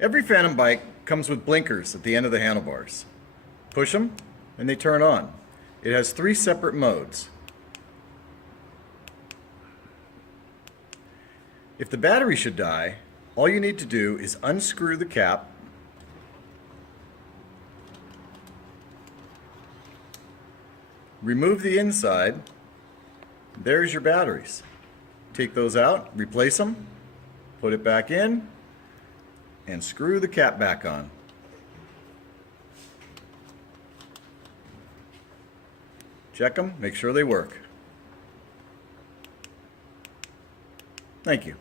Every Phantom bike comes with blinkers at the end of the handlebars. Push them and they turn on. It has 3 separate modes. If the battery should die, all you need to do is unscrew the cap, remove the inside. There's your batteries. Take those out, replace them, put it back in, and screw the cap back on. Check them, make sure they work. Thank you.